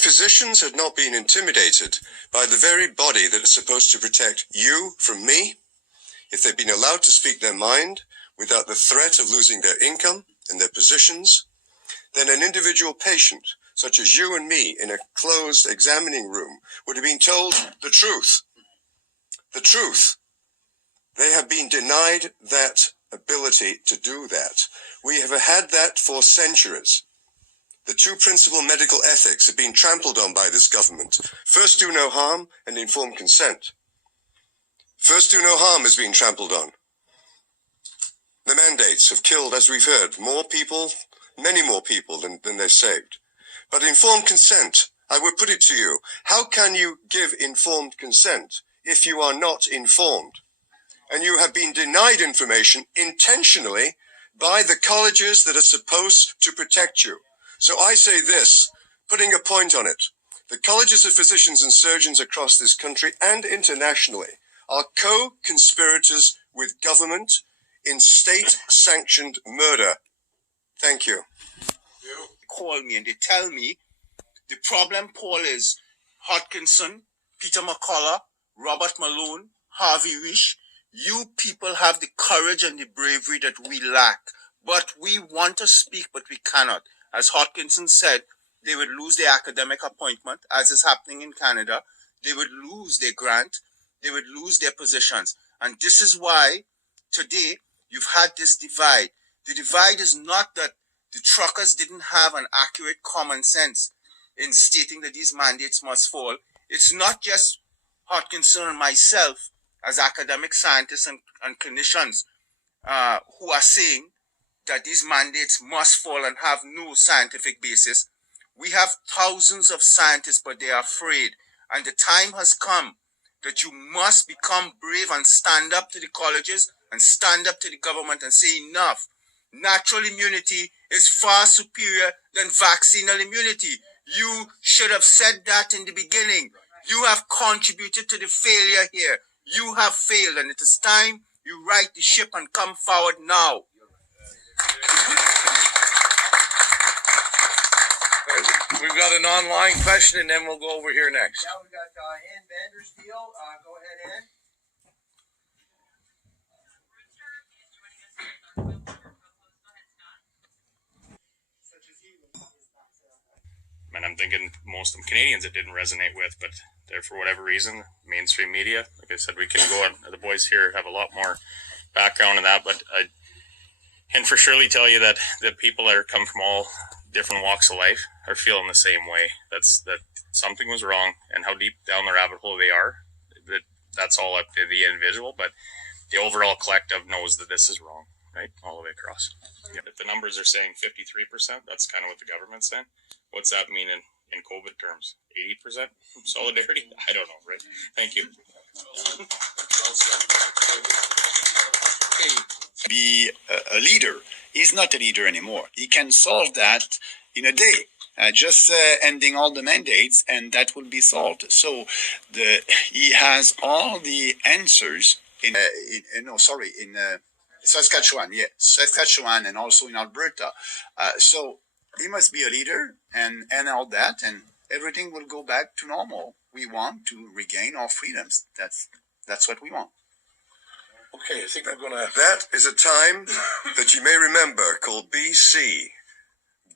physicians had not been intimidated by the very body that is supposed to protect you from me, if they'd been allowed to speak their mind without the threat of losing their income and their positions, then an individual patient, such as you and me, in a closed examining room, would have been told the truth. The truth. They have been denied that ability to do that. We have had that for centuries. The two principal medical ethics have been trampled on by this government. First, do no harm, and informed consent. First, do no harm has been trampled on. The mandates have killed, as we've heard, more people, many more people than they've saved. But informed consent, I would put it to you, how can you give informed consent if you are not informed? And you have been denied information intentionally by the colleges that are supposed to protect you. So I say this, putting a point on it. The colleges of physicians and surgeons across this country and internationally are co-conspirators with government in state-sanctioned murder. Thank you. They call me and they tell me the problem, Paul, is Hodkinson, Peter McCullough, Robert Malone, Harvey Risch. You people have the courage and the bravery that we lack. But we want to speak, but we cannot. As Hodkinson said, they would lose their academic appointment, as is happening in Canada. They would lose their grant. They would lose their positions. And this is why today you've had this divide. The divide is not that the truckers didn't have an accurate common sense in stating that these mandates must fall. It's not just Hodkinson and myself as academic scientists and clinicians who are saying that these mandates must fall and have no scientific basis. We have thousands of scientists, but they are afraid. And the time has come that you must become brave and stand up to the colleges and stand up to the government and say enough. Natural immunity is far superior than vaccinal immunity. You should have said that in the beginning. You have contributed to the failure here. You have failed, and it is time you right the ship and come forward now. We've got an online question, and then we'll go over here next. Yeah, we got Ann Vandersdeel. Go ahead, Ann. And I'm thinking most of them Canadians it didn't resonate with, but there for whatever reason, mainstream media, like I said, we can go on. The boys here have a lot more background in that, but I can for surely tell you that the people that come from all different walks of life are feeling the same way. That something was wrong, and how deep down the rabbit hole they are, that's all up to the individual, but the overall collective knows that this is wrong, right? All the way across. Yeah, if the numbers are saying 53%, that's kind of what the government's saying. What's that mean in COVID terms? 80% solidarity? I don't know, right? Thank you. Be a leader. He's not a leader anymore. He can solve that in a day. Just ending all the mandates, and that will be solved. So he has all the answers in Saskatchewan, Saskatchewan, and also in Alberta. So he must be a leader and all that, and everything will go back to normal. We want to regain our freedoms. That's what we want. Okay, I think I'm going to... That is a time that you may remember called BC,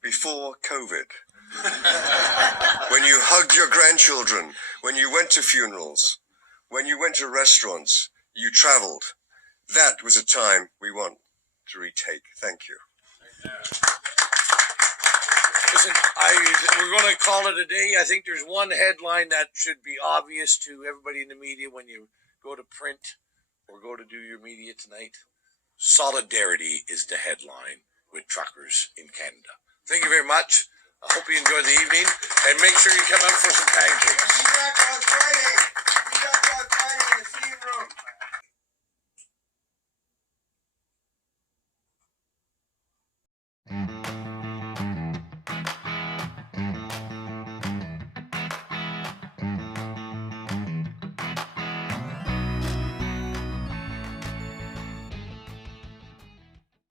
before COVID. When you hugged your grandchildren, when you went to funerals, when you went to restaurants, you traveled. That was a time we want to retake. Thank you. Listen, we're going to call it a day. I think there's one headline that should be obvious to everybody in the media when you go to print or go to do your media tonight. Solidarity is the headline with truckers in Canada. Thank you very much. I hope you enjoy the evening, and make sure you come out for some pancakes. Be back on Friday. Be back on Friday. See you.